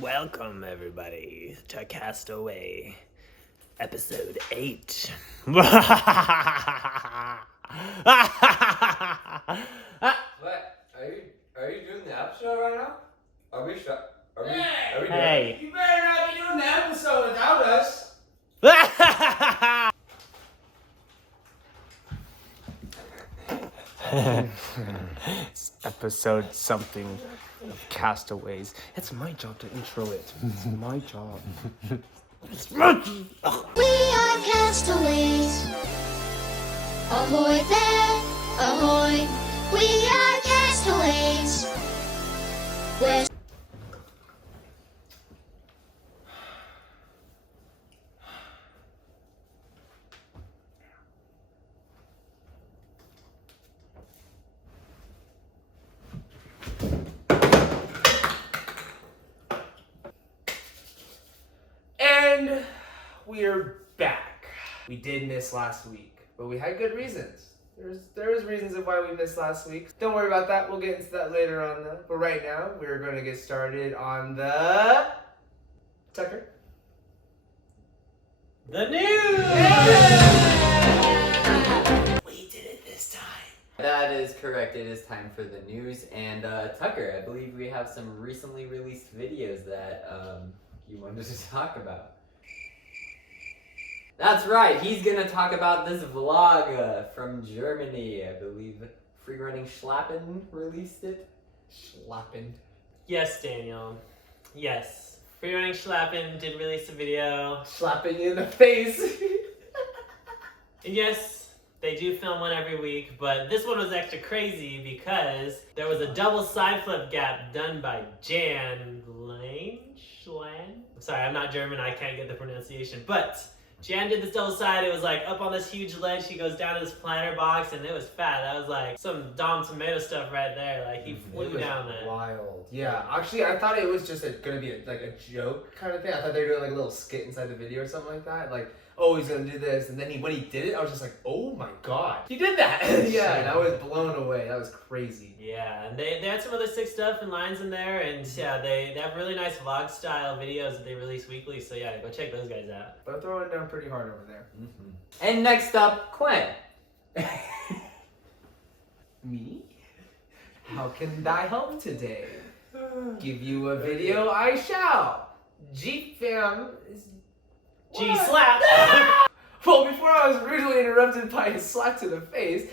Welcome, everybody, to Castaway, episode 8. What? Are you doing the episode right now? Are we doing Hey. You better not be doing the episode without us. It's episode something of Castaways. It's my job to intro it. It's my job. We are castaways. Ahoy there, ahoy. We are castaways. West. And we're back. We did miss last week, but we had good reasons. There was reasons of why we missed last week. Don't worry about that. We'll get into that later on though. But right now, we're going to get started on the Tucker. The news! We did it this time. That is correct. It is time for the news. And Tucker, I believe we have some recently released videos that you wanted to talk about. That's right. He's going to talk about this vlog from Germany. I believe Free Running Schlappen released it. Schlappen. Yes, Daniel. Yes. Free Running Schlappen did release a video. Slapping you in the face. And yes, they do film one every week, but this one was extra crazy because there was a double side flip gap done by Jan Lange. Sorry, I'm not German, I can't get the pronunciation, but Jan did this double side. It was like up on this huge ledge. He goes down to this planter box, and it was fat. That was like some Dom Tomato stuff right there. Like he flew down that. Wild. Yeah, actually, I thought it was just gonna be like a joke kind of thing. I thought they were doing like a little skit inside the video or something like that. Like, oh, he's gonna do this, and then when he did it, I was just like, oh my god, he did that. Yeah, and I was blown away. That was crazy. Yeah, and they had some other sick stuff and lines in there, and yeah, they have really nice vlog style videos that they release weekly. So yeah, go check those guys out. They're throwing down pretty hard over there. Mm-hmm. And next up, Quinn. Me? How can I help today? Give you a video, I shall. Jeep fam. G-slap! Well, before I was rudely interrupted by a slap to the face.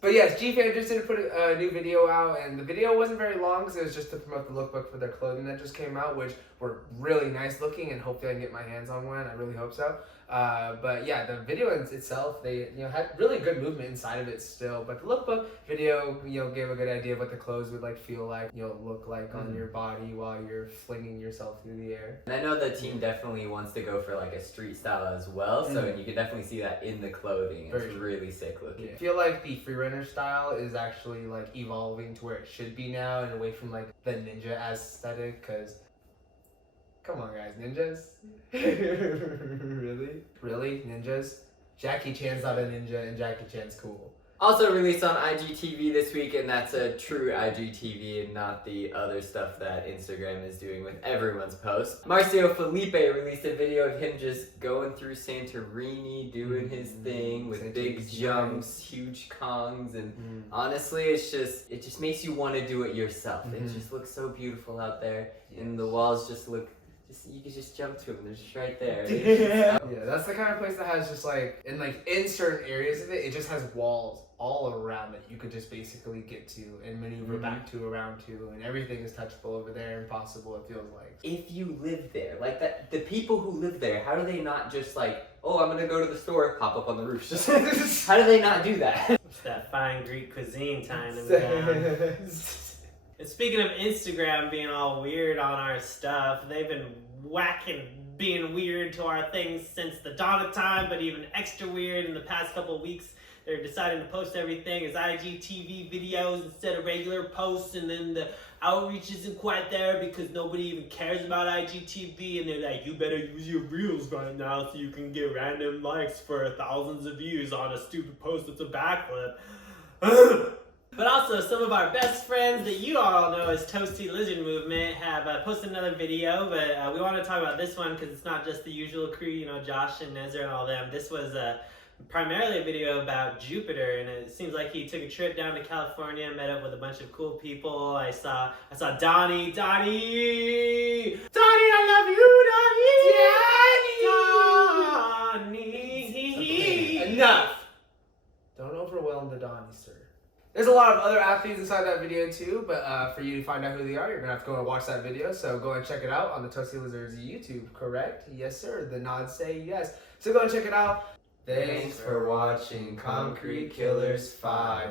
But yes, G-Fam just did put a new video out, and the video wasn't very long because it was just to promote the lookbook for their clothing that just came out, which were really nice looking, and hopefully I can get my hands on one. I really hope so. But yeah, the video itself, they had really good movement inside of it still. But the lookbook video, gave a good idea of what the clothes would feel like, look like on your body while you're flinging yourself through the air. And I know the team definitely wants to go for like a street style as well, so you can definitely see that in the clothing. It's really sick looking. I feel like the freerunner style is actually evolving to where it should be now and away from the ninja aesthetic, because come on guys, ninjas? Really? Ninjas? Jackie Chan's not a ninja and Jackie Chan's cool. Also released on IGTV this week, and that's a true IGTV and not the other stuff that Instagram is doing with everyone's posts. Marcio Felipe released a video of him just going through Santorini, doing his thing with big jumps, huge kongs, and honestly, it just makes you want to do it yourself. It just looks so beautiful out there, and the walls just look. You can just jump to them. They're just right there. Yeah, that's the kind of place that has just in certain areas of it, it just has walls all around that you could just basically get to and maneuver back to, around to, and everything is touchable over there and possible, it feels like. If you live there, the people who live there, how do they not just oh, I'm gonna go to the store, hop up on the roof? How do they not do that? It's that fine Greek cuisine time in the And speaking of Instagram being all weird on our stuff, they've been being weird to our things since the dawn of time, but even extra weird in the past couple of weeks. They're deciding to post everything as IGTV videos instead of regular posts, and then the outreach isn't quite there because nobody even cares about IGTV, and they're like, you better use your reels right now so you can get random likes for thousands of views on a stupid post that's a backflip. But also, some of our best friends that you all know as Toasty Lizard Movement have posted another video, but we want to talk about this one because it's not just the usual crew, you know, Josh and Nezra and all them. This was primarily a video about Jupiter, and it seems like he took a trip down to California, met up with a bunch of cool people. I saw Donnie, I love you, Donnie. Okay, enough. Don't overwhelm the Donnie, sir. There's a lot of other athletes inside that video too, but for you to find out who they are, you're gonna have to go and watch that video. So go and check it out on the Toasty Lizards YouTube. Correct? Yes, sir. The nods say yes. So go and check it out. Thanks for watching Concrete Killers 5.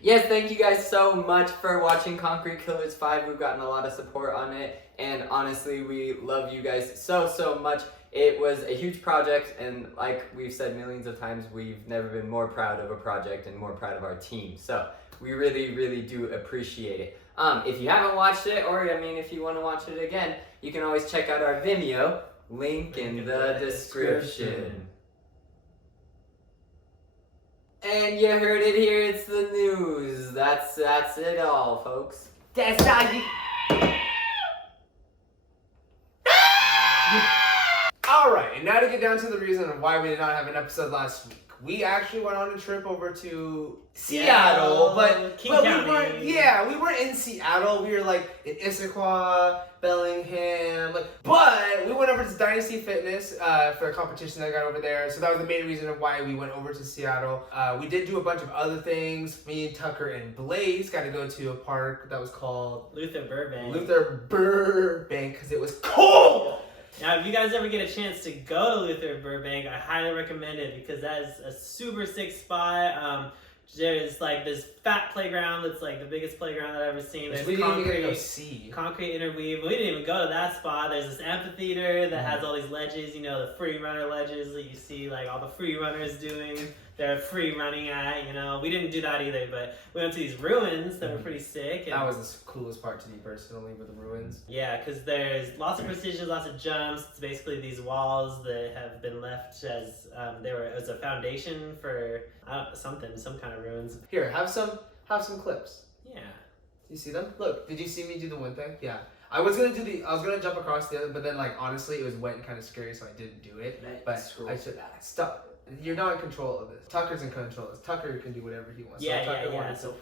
Yes, thank you guys so much for watching Concrete Killers 5. We've gotten a lot of support on it, and honestly, we love you guys so much. It was a huge project, and like we've said millions of times, we've never been more proud of a project and more proud of our team. So we really do appreciate it. If you haven't watched it, or I mean, if you want to watch it again, you can always check out our Vimeo. Link in the description. And you heard it here, it's the news. That's it all, folks. That's not you. Alright, and now to get down to the reason of why we did not have an episode last week. We actually went on a trip over to Seattle, but we weren't. Yeah, we weren't in Seattle. We were like in Issaquah, Bellingham, but we went over to Dynasty Fitness for a competition that got over there. So that was the main reason of why we went over to Seattle. We did do a bunch of other things. Me, Tucker, and Blaze got to go to a park that was called Luther Burbank, because it was cold. Now, if you guys ever get a chance to go to Luther Burbank, I highly recommend it because that is a super sick spot. There's like this fat playground that's like the biggest playground that I've ever seen. There's we didn't even go see. Concrete interweave. We didn't even go to that spot. There's this amphitheater that has all these ledges, you know, the free runner ledges that you see like all the free runners doing their free running at, you know. We didn't do that either, but we went to these ruins that were pretty sick. And that was the coolest part to me personally, with the ruins. Yeah, because there's lots of precision, lots of jumps. It's basically these walls that have been left as as a foundation for some kind of ruins. Here, have some clips. Yeah. You see them? Look, did you see me do the one thing? Yeah. I was gonna jump across the other, but then like honestly it was wet and kind of scary, so I didn't do it. But I should stop. You're not in control of this. Tucker's in control of this. Tucker can do whatever he wants. Yeah. So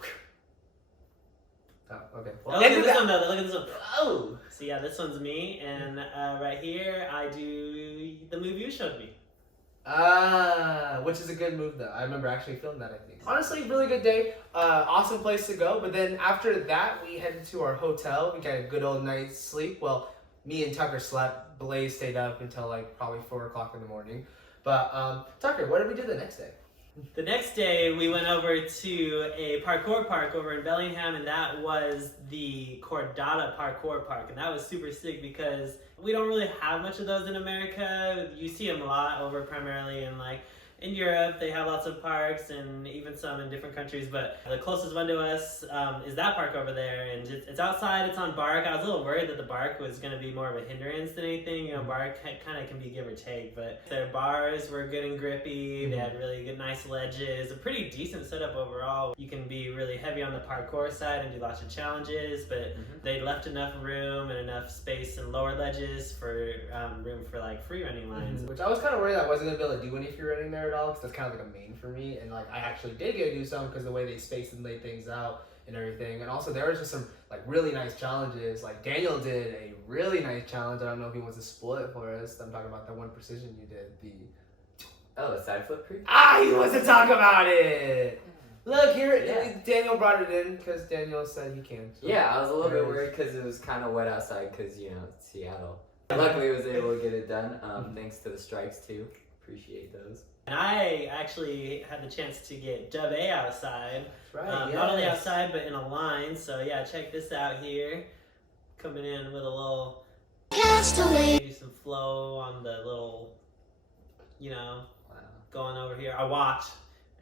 oh, okay. Well, look at this one though. Look at this one. Oh. So yeah, this one's me, and right here I do the move you showed me. Which is a good move though. I remember actually filming that, I think. Honestly, really good day. Awesome place to go. But then after that, we headed to our hotel. We got a good old night's sleep. Well, me and Tucker slept. Blaze stayed up until like probably 4 o'clock in the morning. But Tucker, what did we do the next day? The next day, we went over to a parkour park over in Bellingham, and that was the Cordata Parkour Park. And that was super sick because we don't really have much of those in America. You see them a lot over primarily in Europe. They have lots of parks and even some in different countries, but the closest one to us is that park over there, and it's outside, it's on bark. I was a little worried that the bark was going to be more of a hindrance than anything. You know, bark kind of can be give or take, but their bars were good and grippy. They had really good, nice ledges, a pretty decent setup overall. You can be really heavy on the parkour side and do lots of challenges, but they left enough room and enough space and lower ledges for room for like free running lines. Which I was kind of worried I wasn't going to be able to do any free running there at all, because that's kind of like a main for me, and like I actually did get to do some because the way they spaced and laid things out and everything. And also there was just some like really nice challenges. Like Daniel did a really nice challenge. I don't know if he wants to split it for us. I'm talking about the one precision you did. The side flip pre? He wants to talk about it. Look here, Daniel brought it in because Daniel said he can. So. Yeah, I was a little bit worried because it was kind of wet outside because, you know, it's Seattle. Luckily I was able to get it done, thanks to the strikes too. Appreciate those. And I actually had the chance to get Dub A outside. That's right, Not only outside, but in a line. So yeah, check this out here. Coming in with a little Castaway. maybe some flow on the little, you know, going over here. I watch,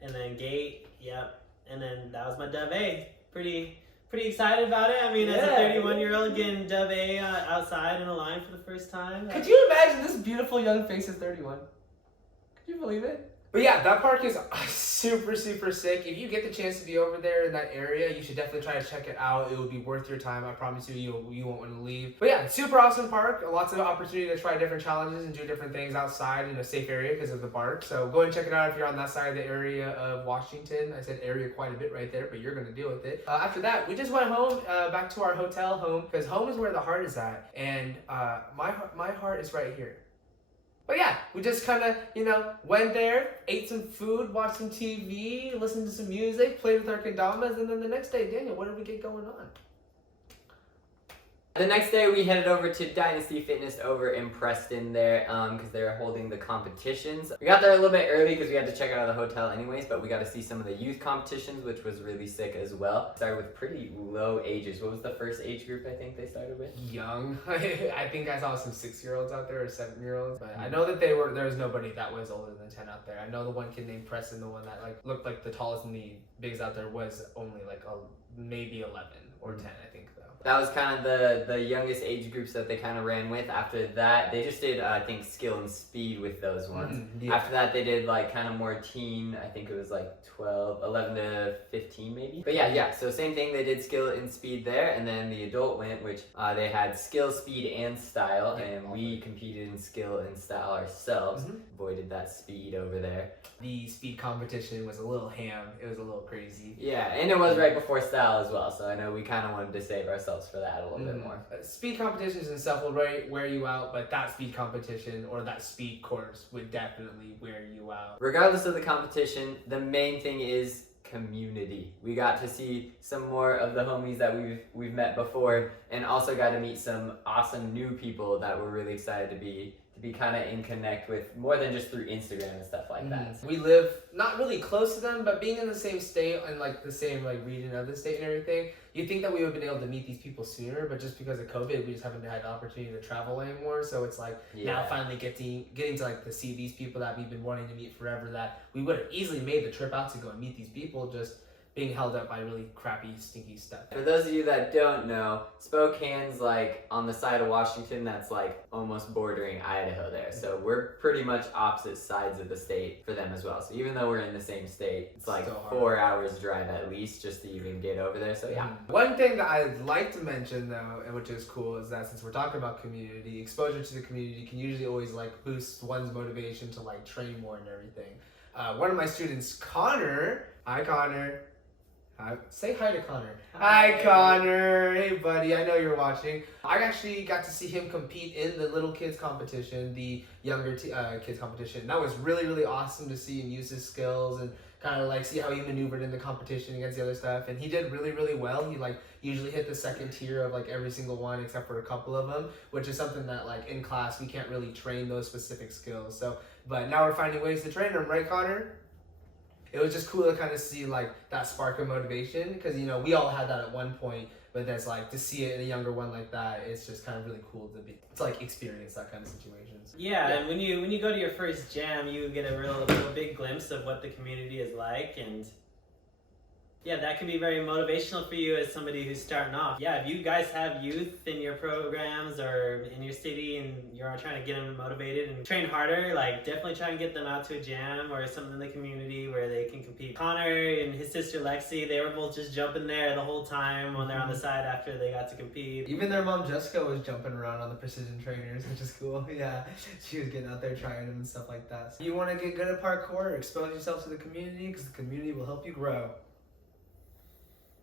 and then gate, yep. And then that was my Dub A. Pretty excited about it. I mean, as a 31-year-old getting Dub A outside in a line for the first time. Could you imagine this beautiful young face at 31? Could you believe it? But yeah, that park is super, super sick. If you get the chance to be over there in that area, you should definitely try to check it out. It will be worth your time. I promise you, you won't want to leave. But yeah, super awesome park. Lots of opportunity to try different challenges and do different things outside in a safe area because of the park. So go and check it out if you're on that side of the area of Washington. I said area quite a bit right there, but you're going to deal with it. After that, we just went home, back to our hotel home, because home is where the heart is at. And my heart is right here. But yeah, we just kind of, went there, ate some food, watched some TV, listened to some music, played with our kendamas, and then the next day, Daniel, what did we get going on? The next day we headed over to Dynasty Fitness over in Preston there because they were holding the competitions. We got there a little bit early because we had to check out of the hotel anyways, but we got to see some of the youth competitions, which was really sick as well. Started with pretty low ages. What was the first age group I think they started with? Young. I think I saw some 6-year-olds out there or 7-year-olds, but I know that there was nobody that was older than 10 out there. I know the one kid named Preston, the one that looked like the tallest and the biggest out there, was only maybe 11 or 10, I think. That was kind of the youngest age groups that they kind of ran with. After that, they just did, I think, skill and speed with those ones. Yeah. After that, they did kind of more teen. I think it was 11 to 15 maybe. But yeah, so same thing. They did skill and speed there. And then the adult went, which they had skill, speed, and style. And we competed in skill and style ourselves. Avoided that speed over there. The speed competition was a little ham. It was a little crazy. Yeah, and it was right before style as well. So I know we kind of wanted to save ourselves for that a little bit more. Speed competitions and stuff will wear you out, but that speed competition or that speed course would definitely wear you out. Regardless of the competition, the main thing is community. We got to see some more of the homies that we've met before, and also got to meet some awesome new people that we're really excited to be kind of in connect with, more than just through Instagram and stuff like that. We live not really close to them, but being in the same state and the same region of the state and everything, you'd think that we would have been able to meet these people sooner, but just because of COVID, we just haven't had the opportunity to travel anymore. So it's now finally getting to see these people that we've been wanting to meet forever, that we would have easily made the trip out to go and meet these people, just being held up by really crappy, stinky stuff. For those of you that don't know, Spokane's on the side of Washington that's almost bordering Idaho there. So we're pretty much opposite sides of the state for them as well. So even though we're in the same state, it's 4 hours drive at least just to even get over there. So yeah. One thing that I'd like to mention though, and which is cool, is that since we're talking about community, exposure to the community can usually always boost one's motivation to train more and everything. One of my students, Connor, hi Connor. Say hi to Connor. Hi Connor. Hey buddy, I know you're watching. I actually got to see him compete in the little kids competition, the younger kids competition. That was really, really awesome to see him use his skills and kind of see how he maneuvered in the competition against the other stuff. And he did really, really well. He usually hit the second tier of every single one except for a couple of them, which is something that in class we can't really train those specific skills. So, but now we're finding ways to train them, right Connor? It was just cool to kind of see that spark of motivation, because we all had that at one point, but that's to see it in a younger one like that, it's just kind of really cool to experience that kind of situations. Yeah, and when you go to your first jam, you get a real big glimpse of what the community is like, and yeah, that can be very motivational for you as somebody who's starting off. Yeah, if you guys have youth in your programs or in your city and you're trying to get them motivated and train harder, definitely try and get them out to a jam or something in the community where they can compete. Connor and his sister Lexi, they were both just jumping there the whole time when they're on the side after they got to compete. Even their mom Jessica was jumping around on the precision trainers, which is cool. Yeah, she was getting out there trying them and stuff like that. So you want to get good at parkour, expose yourself to the community, because the community will help you grow.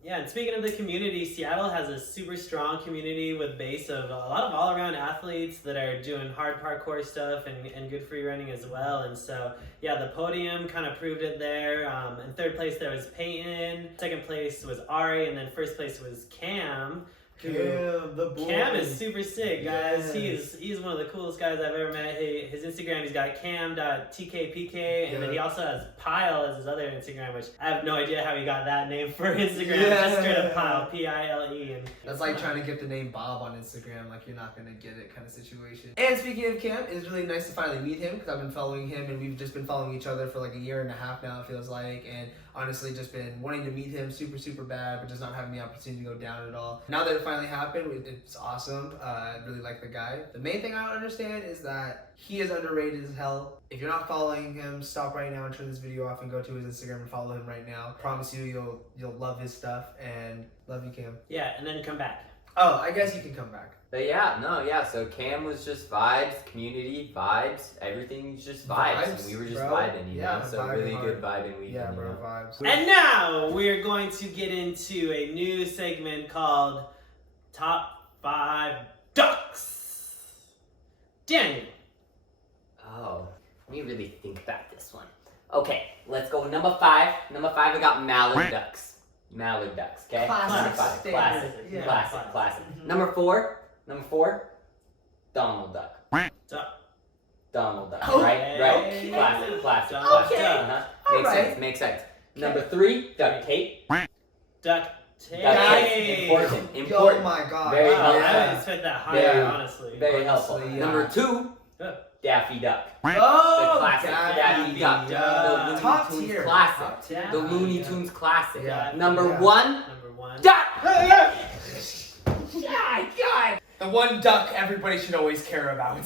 Yeah, and speaking of the community, Seattle has a super strong community with base of a lot of all-around athletes that are doing hard parkour stuff and good free running as well. And so, yeah, the podium kind of proved it there. In third place there was Peyton, second place was Ari, and then first place was Cam. Cam is super sick, guys. Yes. He's one of the coolest guys I've ever met. His Instagram, he's got cam.tkpk, and then he also has Pile as his other Instagram, which I have no idea how he got that name for Instagram. Just straight up Pile, P-I-L-E. And that's trying to get the name Bob on Instagram, you're not going to get it kind of situation. And speaking of Cam, it's really nice to finally meet him, because I've been following him, and we've just been following each other for a year and a half now, it feels like, and Honestly, just been wanting to meet him super bad, but just not having the opportunity to go down at all. Now that it finally happened, it's awesome. I really like the guy. The main thing I don't understand is that he is underrated as hell. If you're not following him, stop right now and turn this video off and go to his Instagram and follow him right now. Promise you, you'll love his stuff, and love you, Cam. Yeah, and then come back. Oh, I guess you can come back. But yeah, so Cam was just vibes, community, vibes, everything's just vibes. And we were just vibing, you know? So really good vibing weekend. Yeah, bro, you know? vibes. And now we're going to get into a new segment called Top 5 Ducks. Daniel. Oh, let me really think about this one. Okay, let's go number 5. Number 5, I got mallard ducks. Mallard ducks, okay? Classic. Number 5, classic, Yeah. classic. Number 4, Donald duck. Donald duck, Okay. right? Classic. Okay. Makes sense. Number 3, duct tape. Duct tape. Duct tape. Important. Oh my god. Very Wow, helpful. I didn't expect that higher, Very- honestly. Very helpful. Honestly, yeah. Number 2, Daffy Duck. Oh, The classic Daffy Duck. The Looney Top Tunes tier. classic. Top tier. The Looney Tunes classic. Yeah. Number Yeah. 1, Number 1. Duck! God. The one duck everybody should always care about.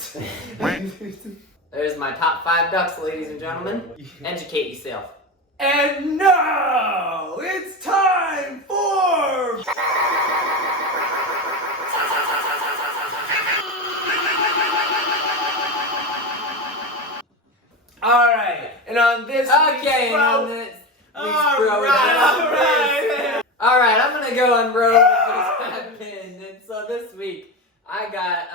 There's my top 5 ducks, ladies and gentlemen. Educate yourself. And now it's time for. All right, and on this Okay, and on week's this week's All bro, right. Alright, I'm gonna go on bro with this pin. And so this week I got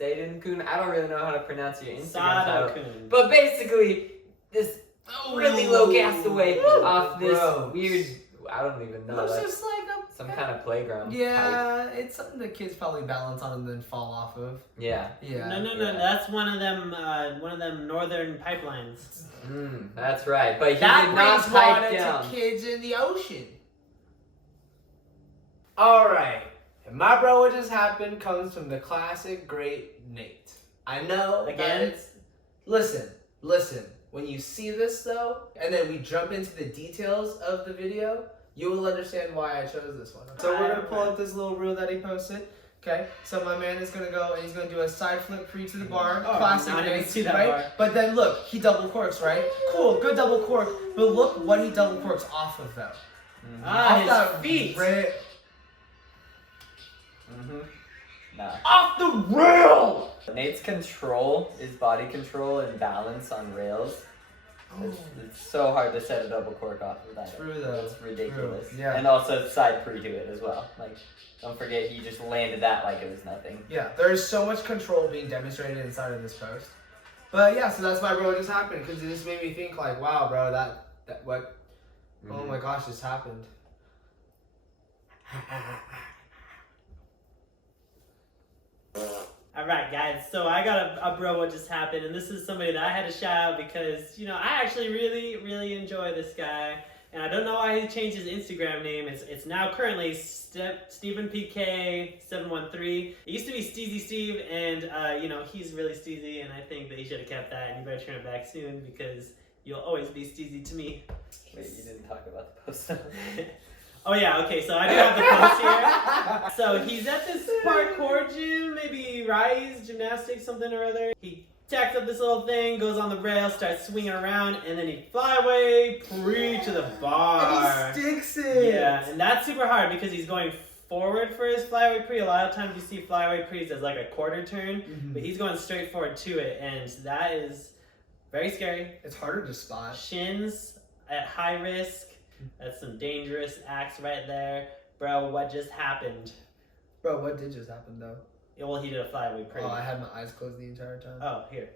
SAAD-KUN. I don't really know how to pronounce your Instagram title. SAAD-KUN. But basically, this really low Castaway off this Gross. weird, I don't even know, Looks like just like some kind of playground. type. Yeah, it's something that kids probably balance on and then fall off of. Yeah. Yeah. No, Yeah. that's one of them northern pipelines. That's right. But he That did not brings pipe water down. to kids in the ocean. All right. And my bro, what just happened comes from the classic great Nate. I know. that Again? it's- Listen. When you see this though, and then we jump into the details of the video, you will understand why I chose this one. So we're gonna pull up this little reel that he posted. Okay, so my man is gonna go and he's gonna do a side flip pre to the bar, Oh, classic I didn't Nate, see that right? bar. But then look, he double corks, right? Cool, good double cork. But look what he double corks off of though. Ah, Off his feet. Off the rail. Nate's control, his body control and balance on rails. It's so hard to set a double cork off of that. True though. It's ridiculous. True, yeah. And also side pre to it as well. Like, don't forget he just landed that like it was nothing. Yeah, there's so much control being demonstrated inside of this post. But yeah, so that's why bro just happened because it just made me think like, wow, bro, that what? Oh my gosh, this happened. Alright guys, so I got a bro what just happened, and this is somebody that I had to shout out because, you know, I actually really enjoy this guy, and I don't know why he changed his Instagram name. It's now currently Stephen PK 713. It used to be Steezy Steve, and you know, he's really steezy, and I think that he should have kept that, and you better turn it back soon because you'll always be steezy to me. Wait, you didn't talk about the post. Oh yeah, okay, so I do have the post here. So he's at this parkour gym, maybe Rise Gymnastics, something or other. He tacks up this little thing, goes on the rail, starts swinging around, and then he fly away pre to the bar. And he sticks it. Yeah, and that's super hard because he's going forward for his flyaway pre. A lot of times you see flyaway pre's as like a quarter turn, but he's going straight forward to it, and that is very scary. It's harder to spot. Shins at high risk. That's some dangerous acts right there. Bro, what just happened? Bro, what did just happen though? Yeah, well, he did a flyaway pre. Oh, I had my eyes closed the entire time. Oh, here.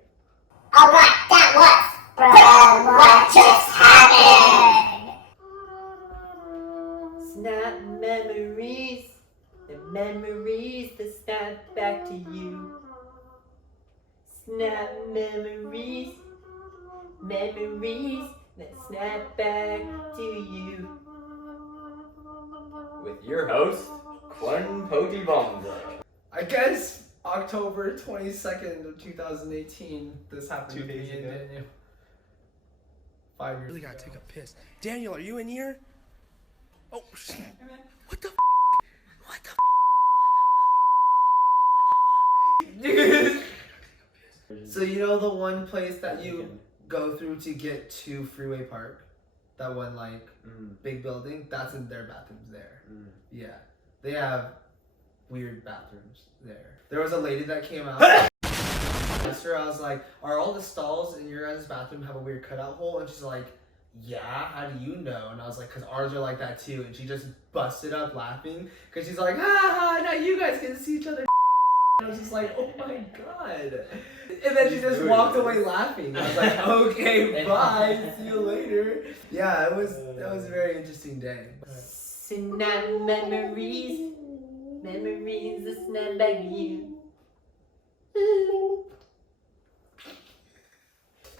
Alright, that was what just happened. Snap memories, the memories that snap back to you. Snap memories, memories that snap back to you. With your host, Quan Poti Bonza. I guess October 22nd of 2018. This happened 2 days ago. didn't you? 5 years Really gotta ago. take a piss. Daniel, are you in here? Oh, shit. What the? What the? So you know the one place that you go through to get to Freeway Park? That one like big building? That's in their bathrooms there. Yeah. They have weird bathrooms there. There was a lady that came out. I asked her, I was like, are all the stalls in your guys' bathroom have a weird cutout hole? And she's like, yeah, how do you know? And I was like, because ours are like that too. And she just busted up laughing because she's like, ha, now you guys can see each other. And I was just like, oh my god. And then she just walked away laughing. I was like, okay, bye, see you later. Yeah, that was a very interesting day. Snap memories, memories that snap back you.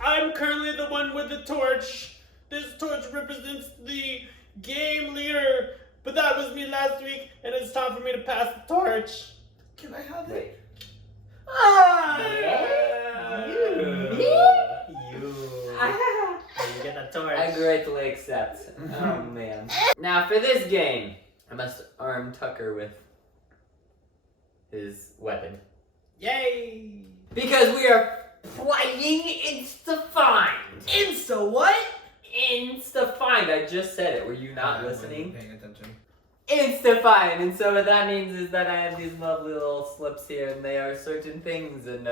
I'm currently the one with the torch. This torch represents the game leader, but that was me last week, and it's time for me to pass the torch. Can I have Wait. it? You get that torch. I greatly accept. Oh man. Now for this game, I must arm Tucker with his weapon. Yay! Because we are playing Insta Find. Insta what? Insta Find. I just said it. Were you not listening? Paying attention. Insta Find. And so what that means is that I have these lovely little slips here, and they are certain things, and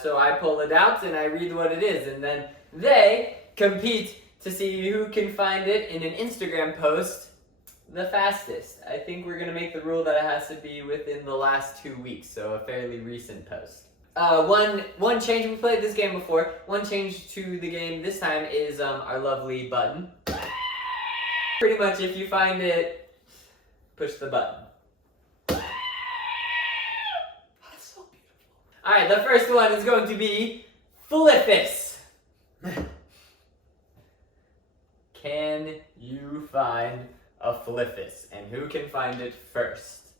so I pull it out and I read what it is, and then they compete to see who can find it in an Instagram post the fastest. I think we're gonna make the rule that it has to be within the last 2 weeks, so a fairly recent post. One change, we played this game before. One change to the game this time is our lovely button. Pretty much, if you find it, push the button. That's so beautiful. Alright, the first one is going to be Flippus. Can you find a Flippus? And who can find it first?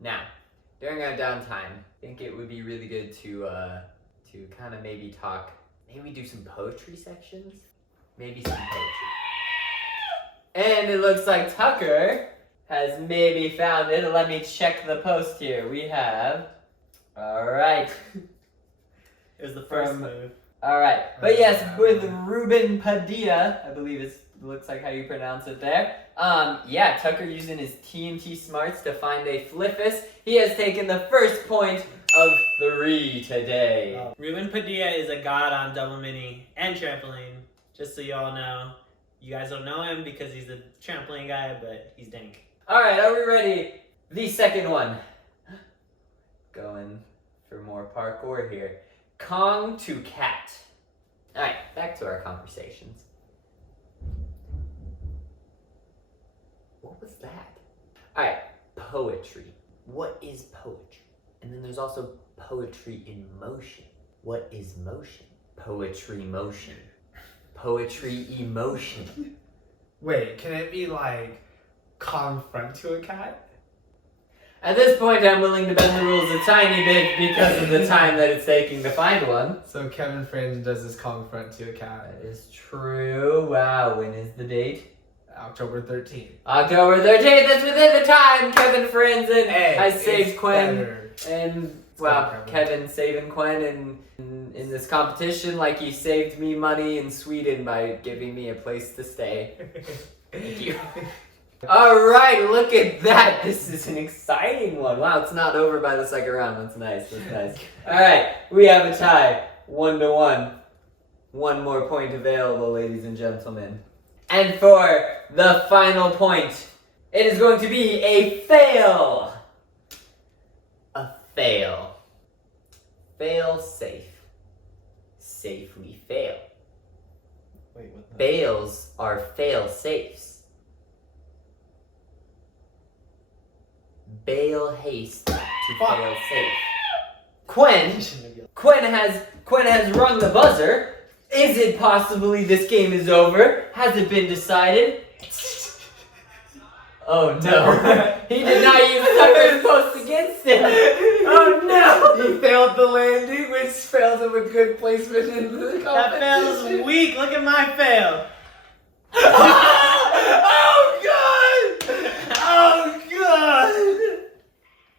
Now, during our downtime, I think it would be really good to kind of maybe do some poetry sections? Maybe some poetry. And it looks like Tucker has maybe found it. Let me check the post here. We have... Alright. It was the first From- move. Alright. But yes, with Ruben Padilla, I believe it looks like how you pronounce it there. Yeah, Tucker using his TNT smarts to find a Flippus. He has taken the first point of 3 today. Ruben Padilla is a god on double mini and trampoline. Just so you all know. You guys don't know him because he's a trampoline guy, but he's dank. Alright, are we ready? The second one. Going for more parkour here. Kong to cat. Alright, back to our conversations. What was that? Alright, poetry. What is poetry? And then there's also poetry in motion. What is motion? Poetry motion. Poetry emotion. Wait, can it be like confront to a cat? At this point, I'm willing to bend the rules a tiny bit because of the time that it's taking to find one. So Kevin Franzén does this confront to a cat. That is true. Wow, when is the date? October 13th. October 13th, that's within the time! Kevin Franzén has it's saved Quinn. better. And, It's wow, better, Kevin saving Quinn in this competition like he saved me money in Sweden by giving me a place to stay. Thank you. Alright, look at that! This is an exciting one. Wow, it's not over by the second round. That's nice, that's nice. Alright, we have a tie. 1-1. One more point available, ladies and gentlemen. And for the final point, it is going to be a fail. A fail. Fail safe. Safely fail. Wait, what the? Fails are fail safes. Bail haste to fail safe. Quinn has rung the buzzer. Is it possibly this game is over? Has it been decided? Oh no. He did not use Tucker's post against him. Oh no. He failed the landing, which failed him a good placement in the competition. That fail's weak. Look at my fail. Oh god! Oh god!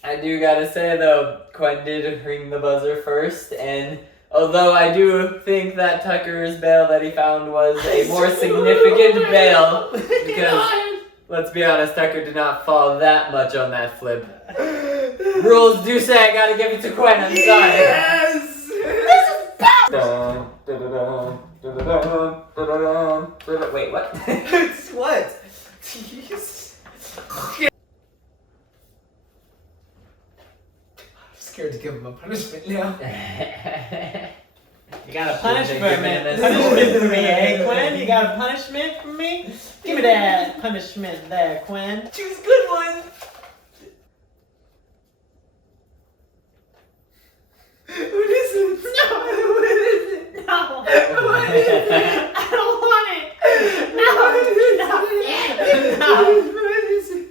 I do gotta say though, Quen did ring the buzzer first, and although I do think that Tucker's bail that he found was a more significant bail, because let's be honest, Tucker did not fall that much on that flip. Rules do say I gotta give it to Quen, I'm sorry. Yes! Wait, what? What? I'm scared to give him a punishment now. You got a punishment for me, eh, Quen? You got a punishment for me? Give me that punishment there, Quen. Choose a good one. What is it? No! What is it? No! What is it? I don't want it! No! No! What is it?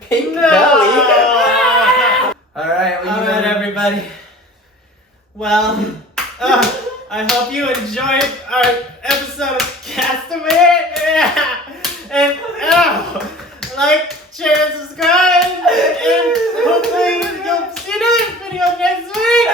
Pink No! belly. Alright, Alright, everybody. Well, I hope you enjoyed our episode of Castaway. And like, share, and subscribe. And hopefully you'll see another video next week.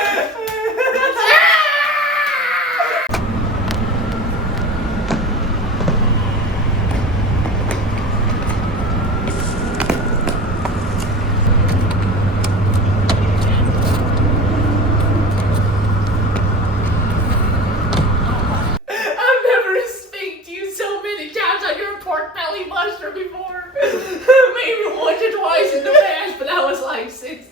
I've never spanked you so many times on your pork belly buster before. Maybe once or twice in the past, but that was like 6